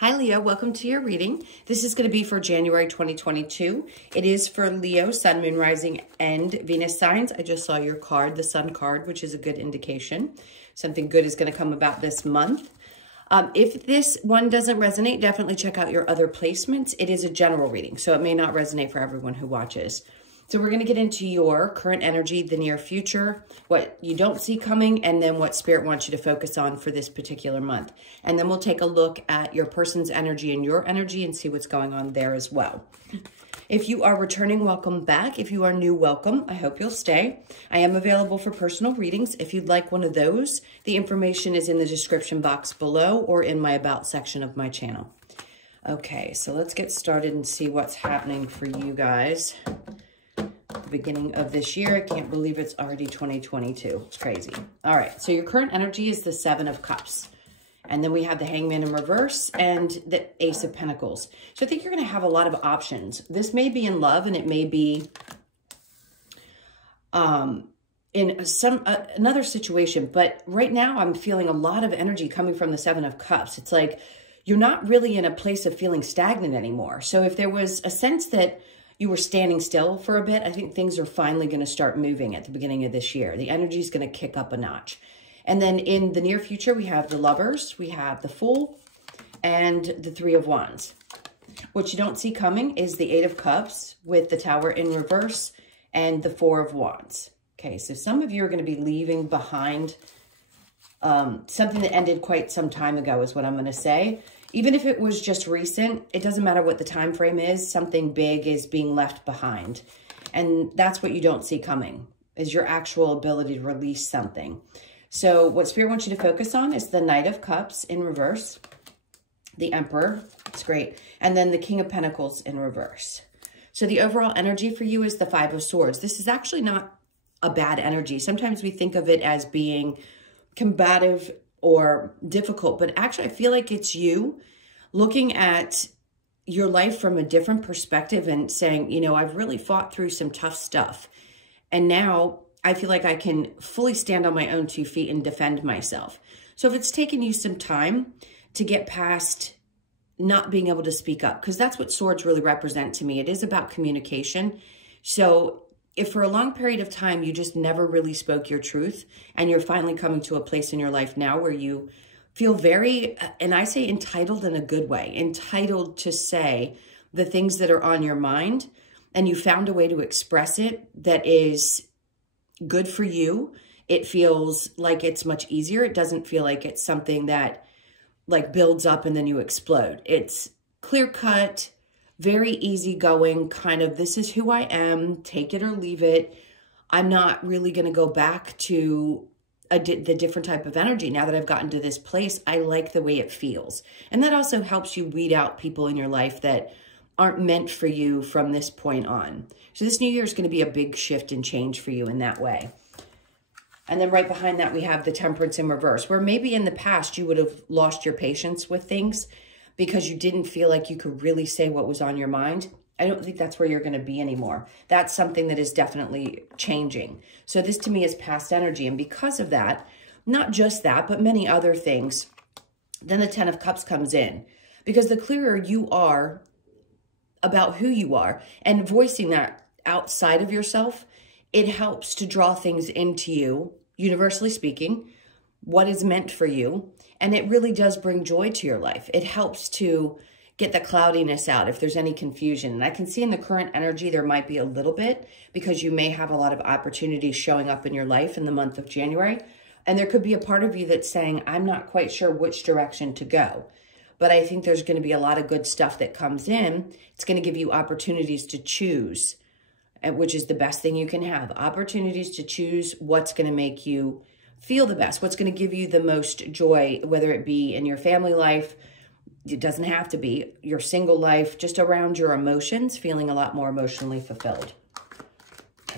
Hi Leo, welcome to your reading. This is going to be for January 2022. It is for Leo, Sun, Moon, Rising, and Venus signs. I just saw your card, the Sun card, which is a good indication. Something good is going to come about this month. If this one doesn't resonate, definitely check out your other placements. It is a general reading, so it may not resonate for everyone who watches. So we're going to get into your current energy, the near future, what you don't see coming, and then what Spirit wants you to focus on for this particular month. And then we'll take a look at your person's energy and your energy and see what's going on there as well. If you are returning, welcome back. If you are new, welcome. I hope you'll stay. I am available for personal readings. If you'd like one of those, the information is in the description box below or in my About section of my channel. Okay, so let's get started and see what's happening for you guys. The beginning of this year. I can't believe it's already 2022. It's crazy. All right. So your current energy is the Seven of Cups. And then we have the Hangman in reverse and the Ace of Pentacles. So I think you're going to have a lot of options. This may be in love and it may be in another situation. But right now I'm feeling a lot of energy coming from the Seven of Cups. It's like you're not really in a place of feeling stagnant anymore. So if there was a sense that you were standing still for a bit, I think things are finally going to start moving at the beginning of this year. The energy is going to kick up a notch. And then in the near future, we have the Lovers, we have the Fool, and the Three of Wands. What you don't see coming is the Eight of Cups with the Tower in reverse and the Four of Wands. Okay, so some of you are going to be leaving behind something that ended quite some time ago is what I'm going to say. Even if it was just recent, it doesn't matter what the time frame is. Something big is being left behind. And that's what you don't see coming, is your actual ability to release something. So what Spirit wants you to focus on is the Knight of Cups in reverse, the Emperor, it's great, and then the King of Pentacles in reverse. So the overall energy for you is the Five of Swords. This is actually not a bad energy. Sometimes we think of it as being combative or difficult, but actually I feel like it's you looking at your life from a different perspective and saying, you know, I've really fought through some tough stuff. And now I feel like I can fully stand on my own 2 feet and defend myself. So if it's taken you some time to get past not being able to speak up, because that's what swords really represent to me. It is about communication. So if for a long period of time you just never really spoke your truth and you're finally coming to a place in your life now where you feel very, and I say entitled in a good way, entitled to say the things that are on your mind, and you found a way to express it that is good for you, it feels like it's much easier. It doesn't feel like it's something that like builds up and then you explode. It's clear cut, very easygoing, kind of, this is who I am, take it or leave it. I'm not really going to go back to the different type of energy. Now that I've gotten to this place, I like the way it feels. And that also helps you weed out people in your life that aren't meant for you from this point on. So this new year is going to be a big shift and change for you in that way. And then right behind that, we have the Temperance in reverse, where maybe in the past you would have lost your patience with things because you didn't feel like you could really say what was on your mind. I don't think that's where you're going to be anymore. That's something that is definitely changing. So this to me is past energy. And because of that, not just that, but many other things, then the Ten of Cups comes in. Because the clearer you are about who you are and voicing that outside of yourself, it helps to draw things into you, universally speaking, what is meant for you. And it really does bring joy to your life. It helps to get the cloudiness out if there's any confusion. And I can see in the current energy, there might be a little bit because you may have a lot of opportunities showing up in your life in the month of January. And there could be a part of you that's saying, I'm not quite sure which direction to go. But I think there's going to be a lot of good stuff that comes in. It's going to give you opportunities to choose, which is the best thing you can have. Opportunities to choose what's going to make you feel the best, what's going to give you the most joy, whether it be in your family life, it doesn't have to be, your single life, just around your emotions, feeling a lot more emotionally fulfilled.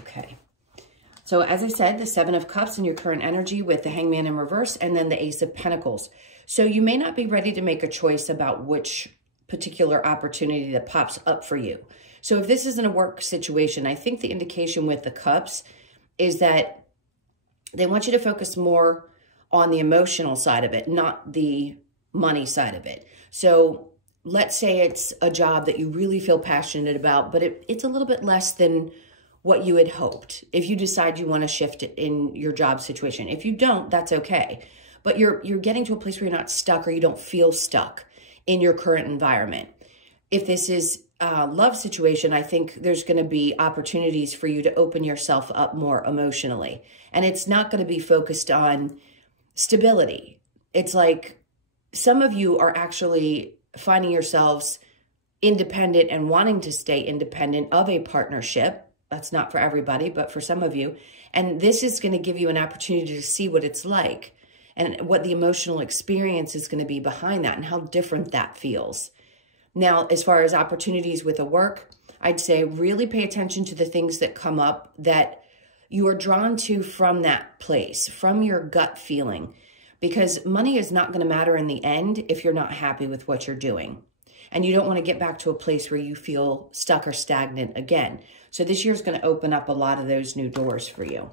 Okay. So as I said, the Seven of Cups in your current energy with the Hangman in reverse and then the Ace of Pentacles. So you may not be ready to make a choice about which particular opportunity that pops up for you. So if this isn't a work situation, I think the indication with the Cups is that they want you to focus more on the emotional side of it, not the money side of it. So let's say it's a job that you really feel passionate about, but it's a little bit less than what you had hoped. If you decide you want to shift it in your job situation, if you don't, that's okay. But you're getting to a place where you're not stuck, or you don't feel stuck in your current environment. If this is a love situation, I think there's going to be opportunities for you to open yourself up more emotionally. And it's not going to be focused on stability. It's like some of you are actually finding yourselves independent and wanting to stay independent of a partnership. That's not for everybody, but for some of you. And this is going to give you an opportunity to see what it's like and what the emotional experience is going to be behind that and how different that feels. Now, as far as opportunities with a work, I'd say really pay attention to the things that come up that you are drawn to from that place, from your gut feeling, because money is not going to matter in the end if you're not happy with what you're doing. And you don't want to get back to a place where you feel stuck or stagnant again. So this year is going to open up a lot of those new doors for you.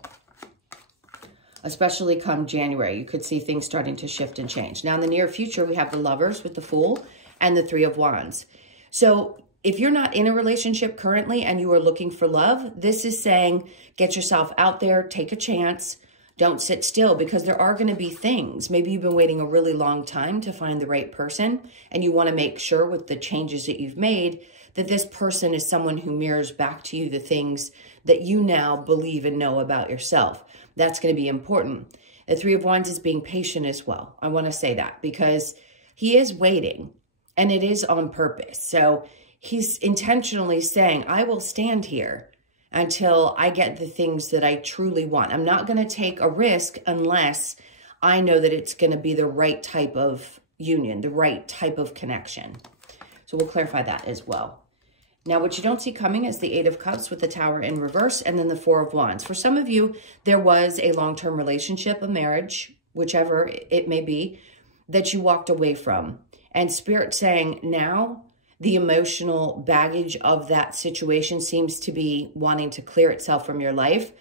Especially come January, you could see things starting to shift and change. Now in the near future, we have the Lovers with the Fool and the Three of Wands. So if you're not in a relationship currently and you are looking for love, this is saying get yourself out there, take a chance. Don't sit still, because there are going to be things. Maybe you've been waiting a really long time to find the right person, and you want to make sure with the changes that you've made that this person is someone who mirrors back to you the things that you now believe and know about yourself. That's going to be important. The Three of Wands is being patient as well. I want to say that because he is waiting, and it is on purpose. So he's intentionally saying, I will stand here until I get the things that I truly want. I'm not going to take a risk unless I know that it's going to be the right type of union, the right type of connection. So we'll clarify that as well. Now, what you don't see coming is the Eight of Cups with the Tower in reverse, and then the Four of Wands. For some of you, there was a long-term relationship, a marriage, whichever it may be, that you walked away from. And Spirit saying now, the emotional baggage of that situation seems to be wanting to clear itself from your life.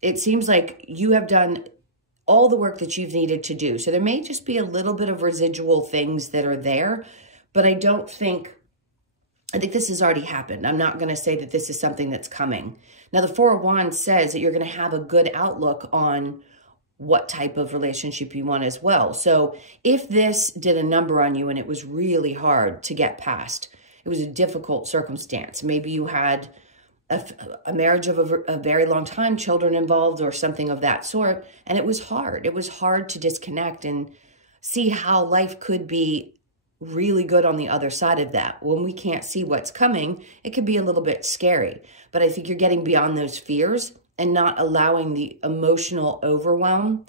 It seems like you have done all the work that you've needed to do. So there may just be a little bit of residual things that are there, but I think this has already happened. I'm not going to say that this is something that's coming. Now, the Four of Wands says that you're going to have a good outlook on what type of relationship you want as well. So if this did a number on you and it was really hard to get past, it was a difficult circumstance. Maybe you had a marriage of a very long time, children involved or something of that sort, and it was hard. It was hard to disconnect and see how life could be really good on the other side of that. When we can't see what's coming, it could be a little bit scary. But I think you're getting beyond those fears and not allowing the emotional overwhelm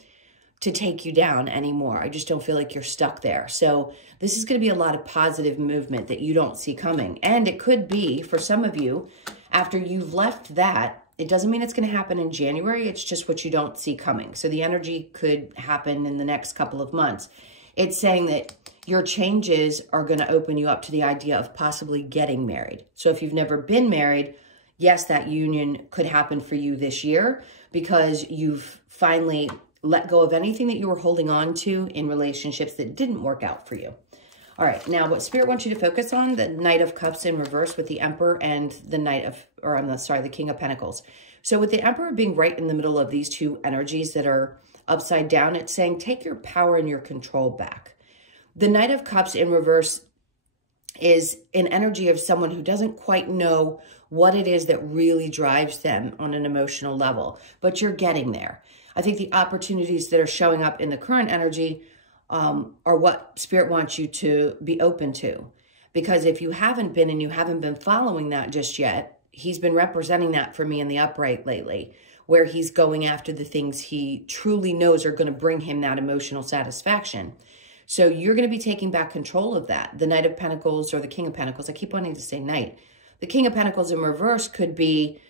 to take you down anymore. I just don't feel like you're stuck there. So this is going to be a lot of positive movement that you don't see coming. And it could be, for some of you, after you've left that, it doesn't mean it's going to happen in January. It's just what you don't see coming. So the energy could happen in the next couple of months. It's saying that your changes are going to open you up to the idea of possibly getting married. So if you've never been married, yes, that union could happen for you this year because you've finally let go of anything that you were holding on to in relationships that didn't work out for you. All right, now what Spirit wants you to focus on, the Knight of Cups in reverse with the Emperor and the the King of Pentacles. So with the Emperor being right in the middle of these two energies that are upside down, it's saying take your power and your control back. The Knight of Cups in reverse is an energy of someone who doesn't quite know what it is that really drives them on an emotional level, but you're getting there. I think the opportunities that are showing up in the current energy are what Spirit wants you to be open to. Because if you haven't been and you haven't been following that just yet, he's been representing that for me in the upright lately, where he's going after the things he truly knows are going to bring him that emotional satisfaction. So you're going to be taking back control of that. The Knight of Pentacles or the King of Pentacles, I keep wanting to say Knight. The King of Pentacles in reverse could be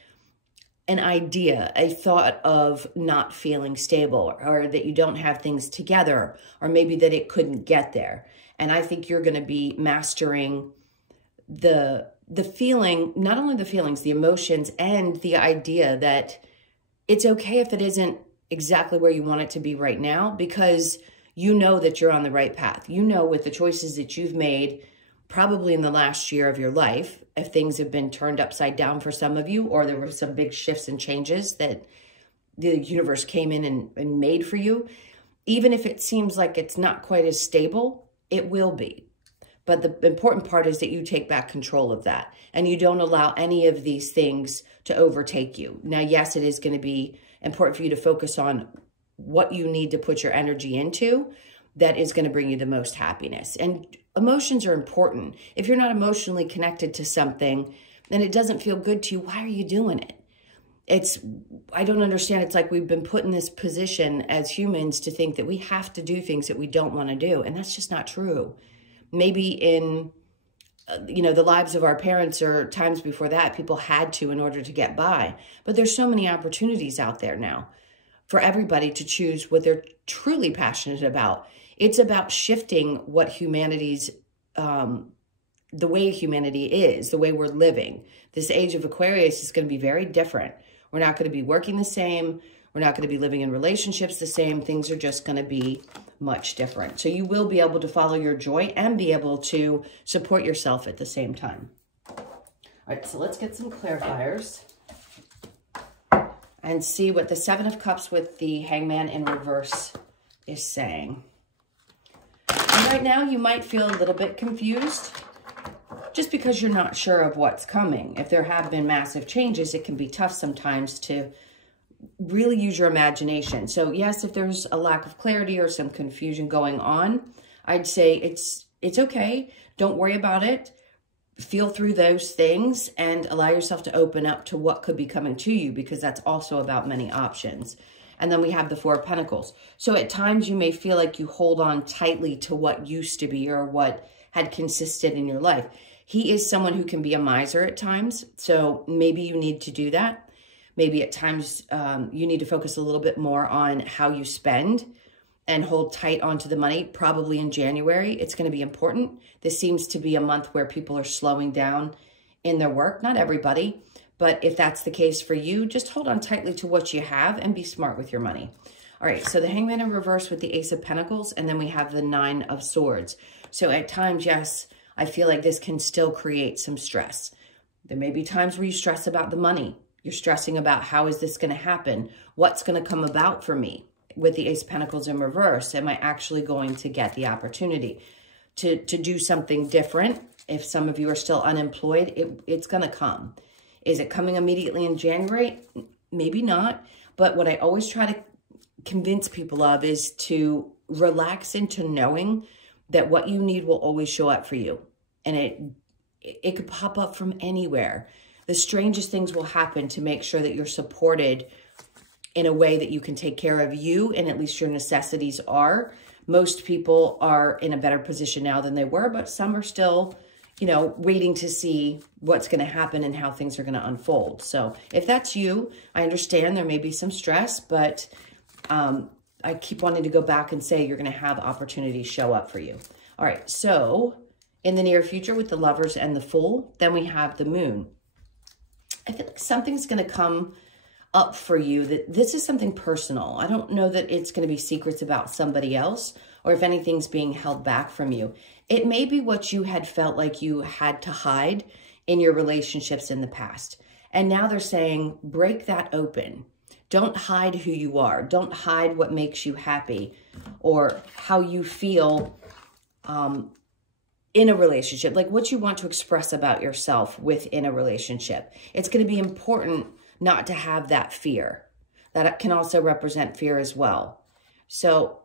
an idea, a thought of not feeling stable, or that you don't have things together, or maybe that it couldn't get there. And I think you're going to be mastering the feeling, not only the feelings, the emotions, and the idea that it's okay if it isn't exactly where you want it to be right now, because you know that you're on the right path. You know, with the choices that you've made, probably in the last year of your life, if things have been turned upside down for some of you, or there were some big shifts and changes that the universe came in and made for you, even if it seems like it's not quite as stable, it will be. But the important part is that you take back control of that and you don't allow any of these things to overtake you. Now, yes, it is going to be important for you to focus on what you need to put your energy into that is going to bring you the most happiness. And emotions are important. If you're not emotionally connected to something, then it doesn't feel good to you. Why are you doing it? I don't understand. It's like we've been put in this position as humans to think that we have to do things that we don't want to do. And that's just not true. Maybe in, the lives of our parents or times before that, people had to in order to get by. But there's so many opportunities out there now for everybody to choose what they're truly passionate about. It's about shifting what humanity's, the way humanity is, the way we're living. This age of Aquarius is going to be very different. We're not going to be working the same. We're not going to be living in relationships the same. Things are just going to be much different. So you will be able to follow your joy and be able to support yourself at the same time. All right, so let's get some clarifiers and see what the Seven of Cups with the Hangman in reverse is saying. And right now you might feel a little bit confused just because you're not sure of what's coming. If there have been massive changes, it can be tough sometimes to really use your imagination. So yes, if there's a lack of clarity or some confusion going on, I'd say it's okay. Don't worry about it. Feel through those things and allow yourself to open up to what could be coming to you, because that's also about many options. And then we have the Four of Pentacles. So at times you may feel like you hold on tightly to what used to be or what had consisted in your life. He is someone who can be a miser at times. So maybe you need to do that. Maybe at times you need to focus a little bit more on how you spend and hold tight onto the money. Probably in January, it's going to be important. This seems to be a month where people are slowing down in their work. Not everybody, but if that's the case for you, just hold on tightly to what you have and be smart with your money. All right, so the Hangman in reverse with the Ace of Pentacles, and then we have the Nine of Swords. So at times, yes, I feel like this can still create some stress. There may be times where you stress about the money. You're stressing about how is this going to happen? What's going to come about for me? With the Ace of Pentacles in reverse, am I actually going to get the opportunity to do something different? If some of you are still unemployed, it's going to come. Is it coming immediately in January? Maybe not. But what I always try to convince people of is to relax into knowing that what you need will always show up for you. And it could pop up from anywhere. The strangest things will happen to make sure that you're supported in a way that you can take care of you and at least your necessities are. Most people are in a better position now than they were, but some are still, waiting to see what's going to happen and how things are going to unfold. So if that's you, I understand there may be some stress, but I keep wanting to go back and say you're going to have opportunities show up for you. All right, so in the near future with the Lovers and the Fool, then we have the Moon. I feel like something's going to come up for you, that this is something personal. I don't know that it's going to be secrets about somebody else or if anything's being held back from you. It may be what you had felt like you had to hide in your relationships in the past. And now they're saying, break that open. Don't hide who you are. Don't hide what makes you happy or how you feel in a relationship, like what you want to express about yourself within a relationship. It's going to be important not to have that fear. That can also represent fear as well. So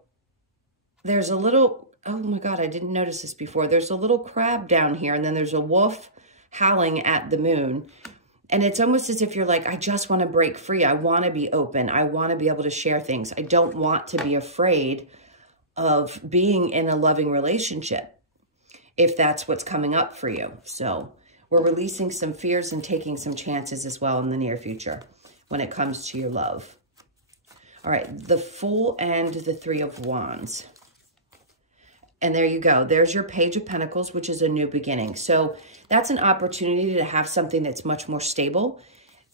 there's a little, oh my God, I didn't notice this before. There's a little crab down here, and then there's a wolf howling at the moon. And it's almost as if you're like, I just want to break free. I want to be open. I want to be able to share things. I don't want to be afraid of being in a loving relationship, if that's what's coming up for you. So we're releasing some fears and taking some chances as well in the near future when it comes to your love. All right, the Fool and the Three of Wands. And there you go. There's your Page of Pentacles, which is a new beginning. So that's an opportunity to have something that's much more stable.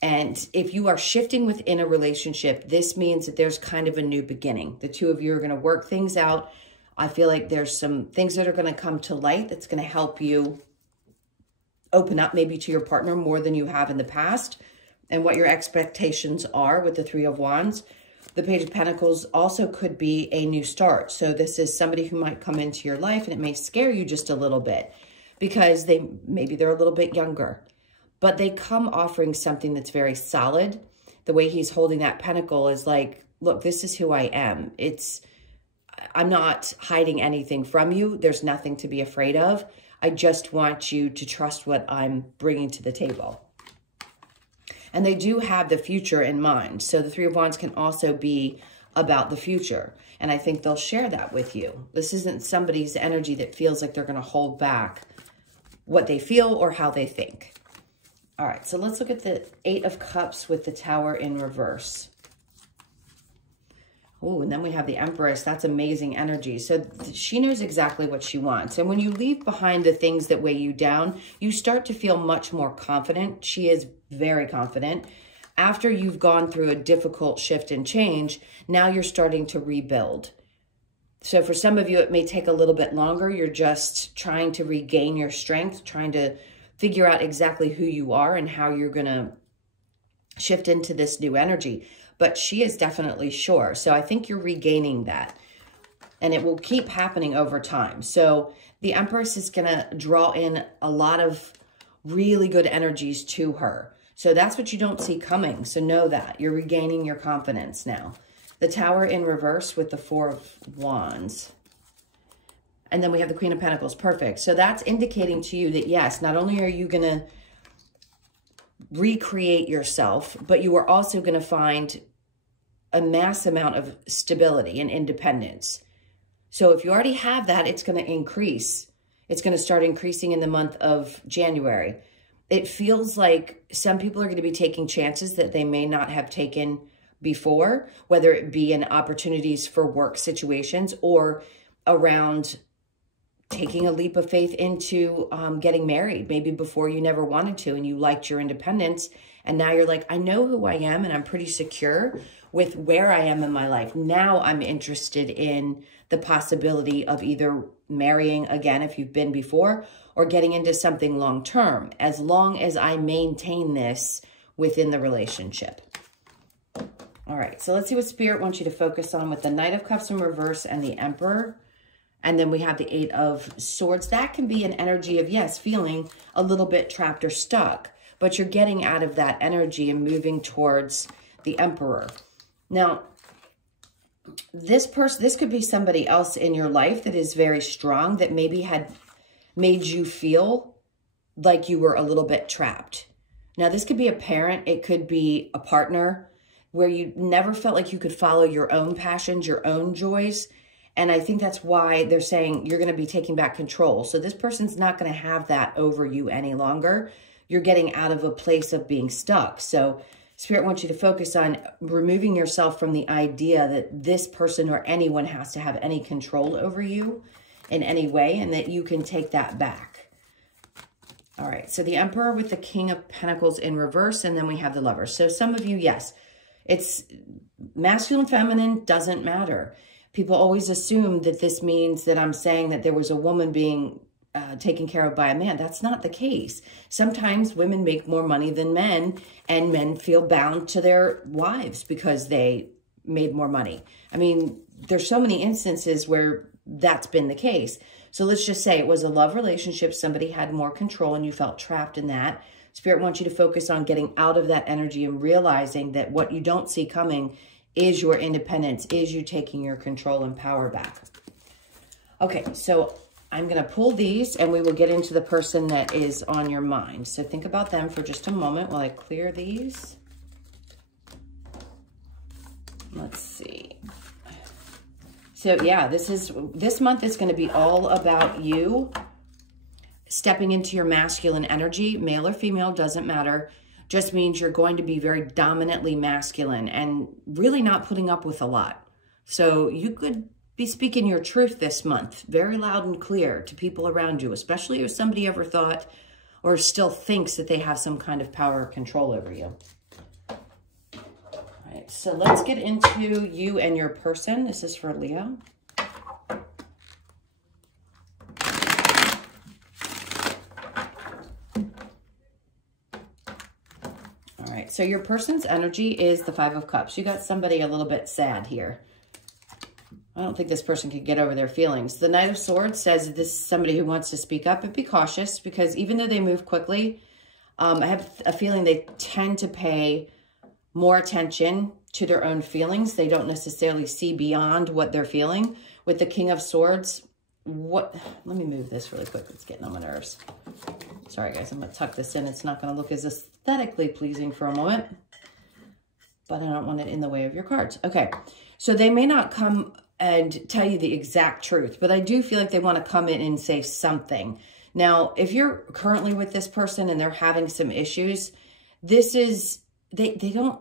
And if you are shifting within a relationship, this means that there's kind of a new beginning. The two of you are going to work things out I feel like there's some things that are going to come to light that's going to help you open up maybe to your partner more than you have in the past, and what your expectations are with the Three of Wands. The Page of Pentacles also could be a new start. So this is somebody who might come into your life, and it may scare you just a little bit because maybe they're a little bit younger, but they come offering something that's very solid. The way he's holding that pentacle is like, look, this is who I am. I'm not hiding anything from you. There's nothing to be afraid of. I just want you to trust what I'm bringing to the table. And they do have the future in mind. So the Three of Wands can also be about the future. And I think they'll share that with you. This isn't somebody's energy that feels like they're going to hold back what they feel or how they think. All right, so let's look at the Eight of Cups with the Tower in reverse. Oh, and then we have the Empress. That's amazing energy. So she knows exactly what she wants. And when you leave behind the things that weigh you down, you start to feel much more confident. She is very confident. After you've gone through a difficult shift and change, now you're starting to rebuild. So for some of you, it may take a little bit longer. You're just trying to regain your strength, trying to figure out exactly who you are and how you're going to shift into this new energy. But she is definitely sure. So I think you're regaining that. And it will keep happening over time. So the Empress is going to draw in a lot of really good energies to her. So that's what you don't see coming. So know that. You're regaining your confidence now. The Tower in reverse with the Four of Wands. And then we have the Queen of Pentacles. Perfect. So that's indicating to you that, yes, not only are you going to recreate yourself, but you are also going to find a mass amount of stability and independence. So if you already have that, it's going to increase. It's going to start increasing in the month of January. It feels like some people are going to be taking chances that they may not have taken before, whether it be in opportunities for work situations or around taking a leap of faith into getting married, maybe before you never wanted to and you liked your independence. And now you're like, I know who I am and I'm pretty secure with where I am in my life. Now I'm interested in the possibility of either marrying again if you've been before or getting into something long-term, as long as I maintain this within the relationship. All right, so let's see what Spirit wants you to focus on with the Knight of Cups in reverse and the Emperor. And then we have the Eight of Swords. That can be an energy of, yes, feeling a little bit trapped or stuck, but you're getting out of that energy and moving towards the Emperor. Now, this could be somebody else in your life that is very strong, that maybe had made you feel like you were a little bit trapped. Now, this could be a parent. It could be a partner where you never felt like you could follow your own passions, your own joys. And I think that's why they're saying you're going to be taking back control. So this person's not going to have that over you any longer. You're getting out of a place of being stuck. So Spirit wants you to focus on removing yourself from the idea that this person or anyone has to have any control over you in any way, and that you can take that back. All right, so the Emperor with the King of Pentacles in reverse, and then we have the Lovers. So some of you, yes, it's masculine, feminine, doesn't matter. People always assume that this means that I'm saying that there was a woman being taken care of by a man. That's not the case. Sometimes women make more money than men, and men feel bound to their wives because they made more money. I mean, there's so many instances where that's been the case. So let's just say it was a love relationship. Somebody had more control and you felt trapped in that. Spirit wants you to focus on getting out of that energy and realizing that what you don't see coming is your independence, is you taking your control and power back. Okay, so I'm going to pull these and we will get into the person that is on your mind. So think about them for just a moment while I clear these. Let's see. So yeah, this month is going to be all about you stepping into your masculine energy. Male or female, doesn't matter. Just means you're going to be very dominantly masculine and really not putting up with a lot. So you could be speaking your truth this month, very loud and clear to people around you, especially if somebody ever thought or still thinks that they have some kind of power or control over you. All right, so let's get into you and your person. This is for Leo. right, so your person's energy is the Five of Cups. You got somebody a little bit sad here. I don't think this person could get over their feelings. The Knight of Swords says this is somebody who wants to speak up, but be cautious, because even though they move quickly, I have a feeling they tend to pay more attention to their own feelings. They don't necessarily see beyond what they're feeling. With the King of Swords, let me move this really quick. It's getting on my nerves. Sorry, guys. I'm going to tuck this in. It's not going to look as aesthetically pleasing for a moment, but I don't want it in the way of your cards. Okay, so they may not come and tell you the exact truth, but I do feel like they want to come in and say something. Now, if you're currently with this person and they're having some issues, this is, they don't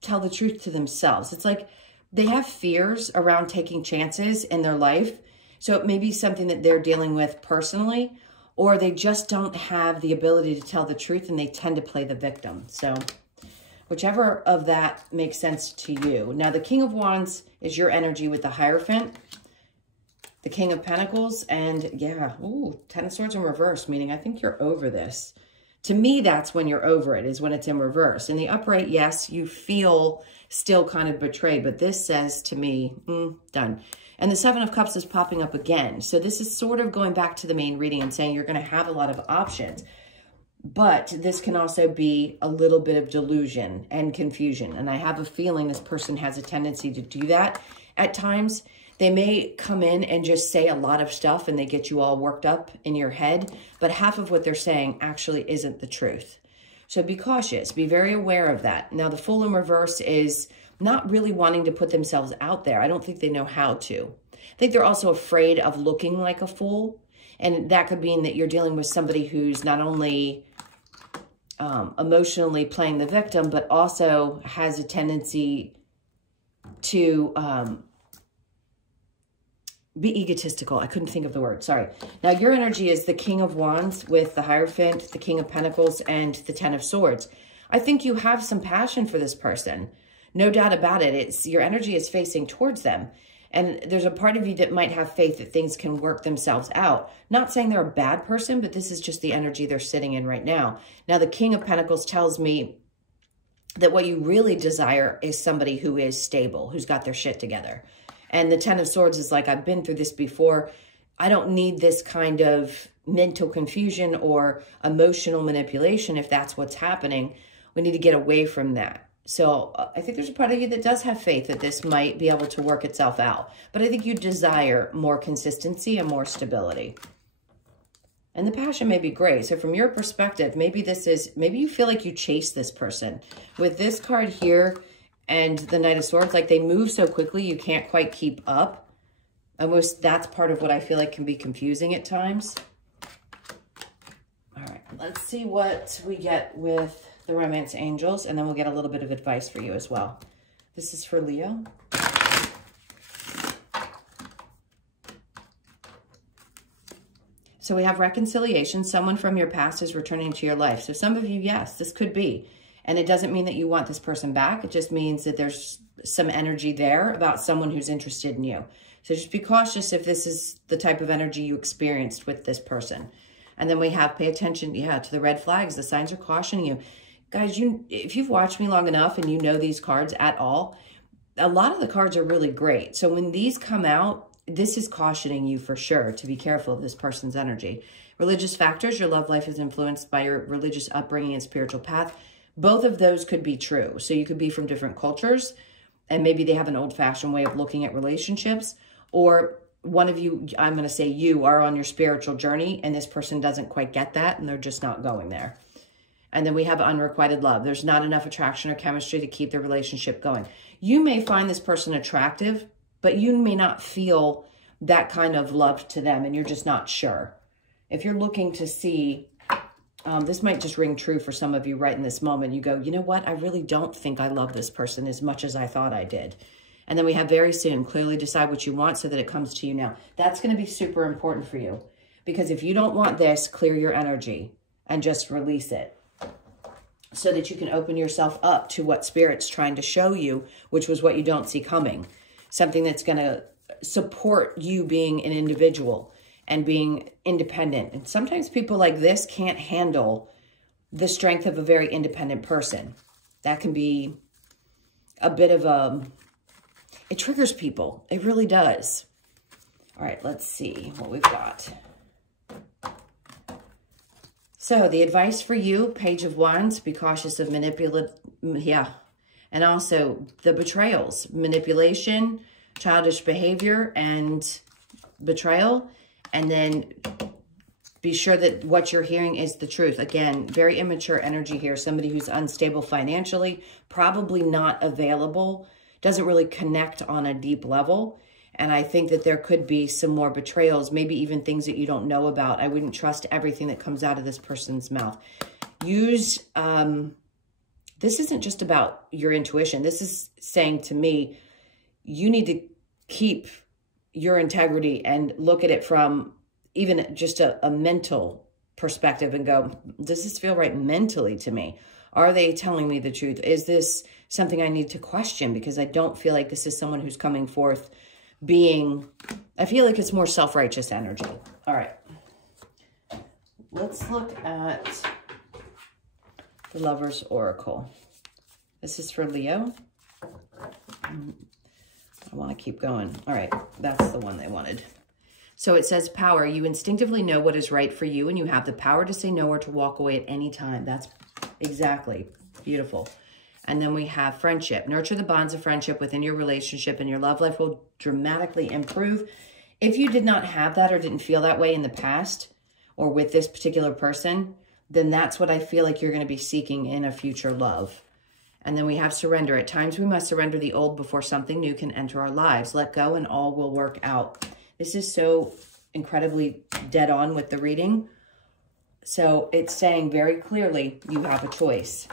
tell the truth to themselves. It's like they have fears around taking chances in their life. So it may be something that they're dealing with personally, or they just don't have the ability to tell the truth and they tend to play the victim. So whichever of that makes sense to you. Now, the King of Wands is your energy with the Hierophant, the King of Pentacles, and yeah, ooh, Ten of Swords in reverse, meaning I think you're over this. To me, that's when you're over it, is when it's in reverse. In the upright, yes, you feel still kind of betrayed, but this says to me, done. And the Seven of Cups is popping up again. So this is sort of going back to the main reading and saying you're going to have a lot of options. But this can also be a little bit of delusion and confusion. And I have a feeling this person has a tendency to do that at times. They may come in and just say a lot of stuff and they get you all worked up in your head. But half of what they're saying actually isn't the truth. So be cautious. Be very aware of that. Now, the Fool in reverse is not really wanting to put themselves out there. I don't think they know how to. I think they're also afraid of looking like a fool. And that could mean that you're dealing with somebody who's not only emotionally playing the victim, but also has a tendency to be egotistical. I couldn't think of the word. Sorry. Now, your energy is the King of Wands with the Hierophant, the King of Pentacles, and the Ten of Swords. I think you have some passion for this person. No doubt about it. It's your energy is facing towards them. And there's a part of you that might have faith that things can work themselves out. Not saying they're a bad person, but this is just the energy they're sitting in right now. Now, the King of Pentacles tells me that what you really desire is somebody who is stable, who's got their shit together. And the Ten of Swords is like, I've been through this before. I don't need this kind of mental confusion or emotional manipulation if that's what's happening. We need to get away from that. So I think there's a part of you that does have faith that this might be able to work itself out. But I think you desire more consistency and more stability. And the passion may be great. So from your perspective, maybe you feel like you chase this person. With this card here and the Knight of Swords, like they move so quickly you can't quite keep up. Almost that's part of what I feel like can be confusing at times. All right, let's see what we get with the Romance Angels, and then we'll get a little bit of advice for you as well. This is for Leo. So we have reconciliation. Someone from your past is returning to your life. So some of you, yes, this could be. And it doesn't mean that you want this person back. It just means that there's some energy there about someone who's interested in you. So just be cautious if this is the type of energy you experienced with this person. And then we have pay attention, to the red flags. The signs are cautioning you. Guys, if you've watched me long enough and you know these cards at all, a lot of the cards are really great. So when these come out, this is cautioning you for sure to be careful of this person's energy. Religious factors, your love life is influenced by your religious upbringing and spiritual path. Both of those could be true. So you could be from different cultures and maybe they have an old-fashioned way of looking at relationships, or one of you, I'm going to say you, are on your spiritual journey and this person doesn't quite get that and they're just not going there. And then we have unrequited love. There's not enough attraction or chemistry to keep the relationship going. You may find this person attractive, but you may not feel that kind of love to them and you're just not sure. If you're looking to see, this might just ring true for some of you right in this moment. You go, you know what? I really don't think I love this person as much as I thought I did. And then we have very soon, clearly decide what you want so that it comes to you now. That's going to be super important for you. Because if you don't want this, clear your energy and just release it, so that you can open yourself up to what Spirit's trying to show you, which was what you don't see coming. Something that's going to support you being an individual and being independent. And sometimes people like this can't handle the strength of a very independent person. That can be a bit of a, it triggers people. It really does. All right, let's see what we've got. So the advice for you, Page of Wands, be cautious of and also the betrayals, manipulation, childish behavior, and betrayal. And then be sure that what you're hearing is the truth. Again, very immature energy here. Somebody who's unstable financially, probably not available, doesn't really connect on a deep level. And I think that there could be some more betrayals, maybe even things that you don't know about. I wouldn't trust everything that comes out of this person's mouth. Use, this isn't just about your intuition. This is saying to me, you need to keep your integrity and look at it from even just a mental perspective and go, does this feel right mentally to me? Are they telling me the truth? Is this something I need to question? Because I don't feel like this is someone who's coming forth being, I feel like it's more self-righteous energy. All right. Let's look at the Lover's Oracle. This is for Leo. I want to keep going. All right. That's the one they wanted. So it says power. You instinctively know what is right for you, and you have the power to say no or to walk away at any time. That's exactly beautiful. And then we have friendship. Nurture the bonds of friendship within your relationship, and your love life will dramatically improve. If you did not have that or didn't feel that way in the past or with this particular person, then that's what I feel like you're going to be seeking in a future love. And then we have surrender. At times we must surrender the old before something new can enter our lives. Let go and all will work out. This is so incredibly dead on with the reading. So it's saying very clearly you have a choice.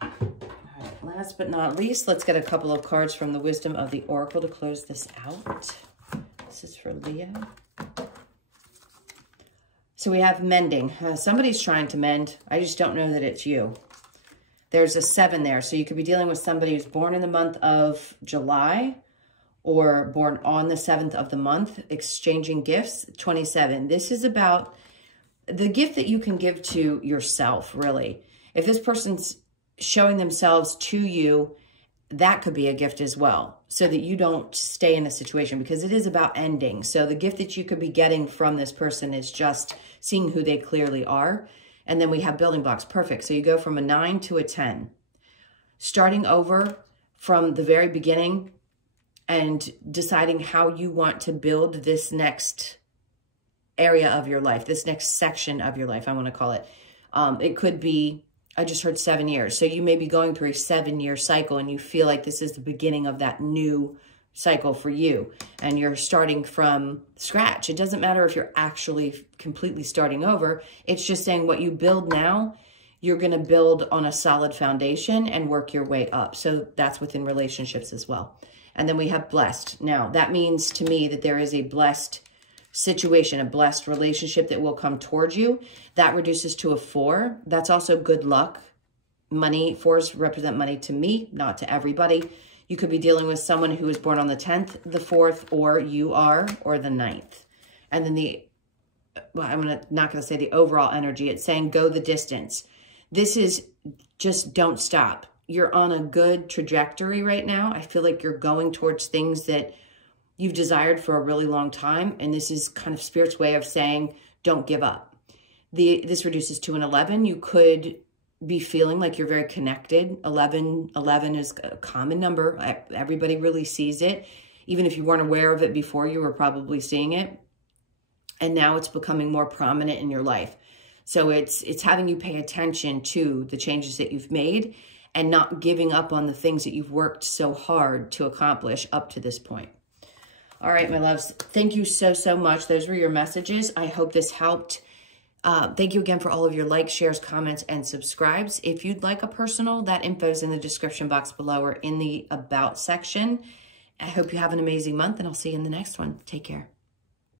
All right, last but not least, let's get a couple of cards from the Wisdom of the Oracle to close this out. This is for Leo. So we have mending. Somebody's trying to mend. I just don't know that it's you. There's a 7 there. So you could be dealing with somebody who's born in the month of July or born on the 7th of the month, exchanging gifts, 27. This is about the gift that you can give to yourself, really. If this person's showing themselves to you, that could be a gift as well, so that you don't stay in a situation, because it is about ending. So the gift that you could be getting from this person is just seeing who they clearly are. And then we have building blocks. Perfect. So you go from a 9 to a 10. Starting over from the very beginning and deciding how you want to build this next area of your life, this next section of your life, I want to call it. It could be, I just heard 7 years. So you may be going through a 7-year cycle and you feel like this is the beginning of that new cycle for you, and you're starting from scratch. It doesn't matter if you're actually completely starting over. It's just saying what you build now, you're going to build on a solid foundation and work your way up. So that's within relationships as well. And then we have blessed. Now, that means to me that there is a blessed situation, a blessed relationship that will come towards you. That reduces to a 4. That's also good luck. Money, 4s represent money to me, not to everybody. You could be dealing with someone who was born on the 10th, the 4th, or you are, or the 9th. And then I'm not going to say the overall energy. It's saying go the distance. This is just don't stop. You're on a good trajectory right now. I feel like you're going towards things that you've desired for a really long time. And this is kind of Spirit's way of saying, don't give up. This reduces to an 11. You could be feeling like you're very connected. 11 is a common number. Everybody really sees it. Even if you weren't aware of it before, you were probably seeing it. And now it's becoming more prominent in your life. So it's having you pay attention to the changes that you've made and not giving up on the things that you've worked so hard to accomplish up to this point. All right, my loves, thank you so, so much. Those were your messages. I hope this helped. Thank you again for all of your likes, shares, comments, and subscribes. If you'd like a personal, that info is in the description box below or in the About section. I hope you have an amazing month, and I'll see you in the next one. Take care.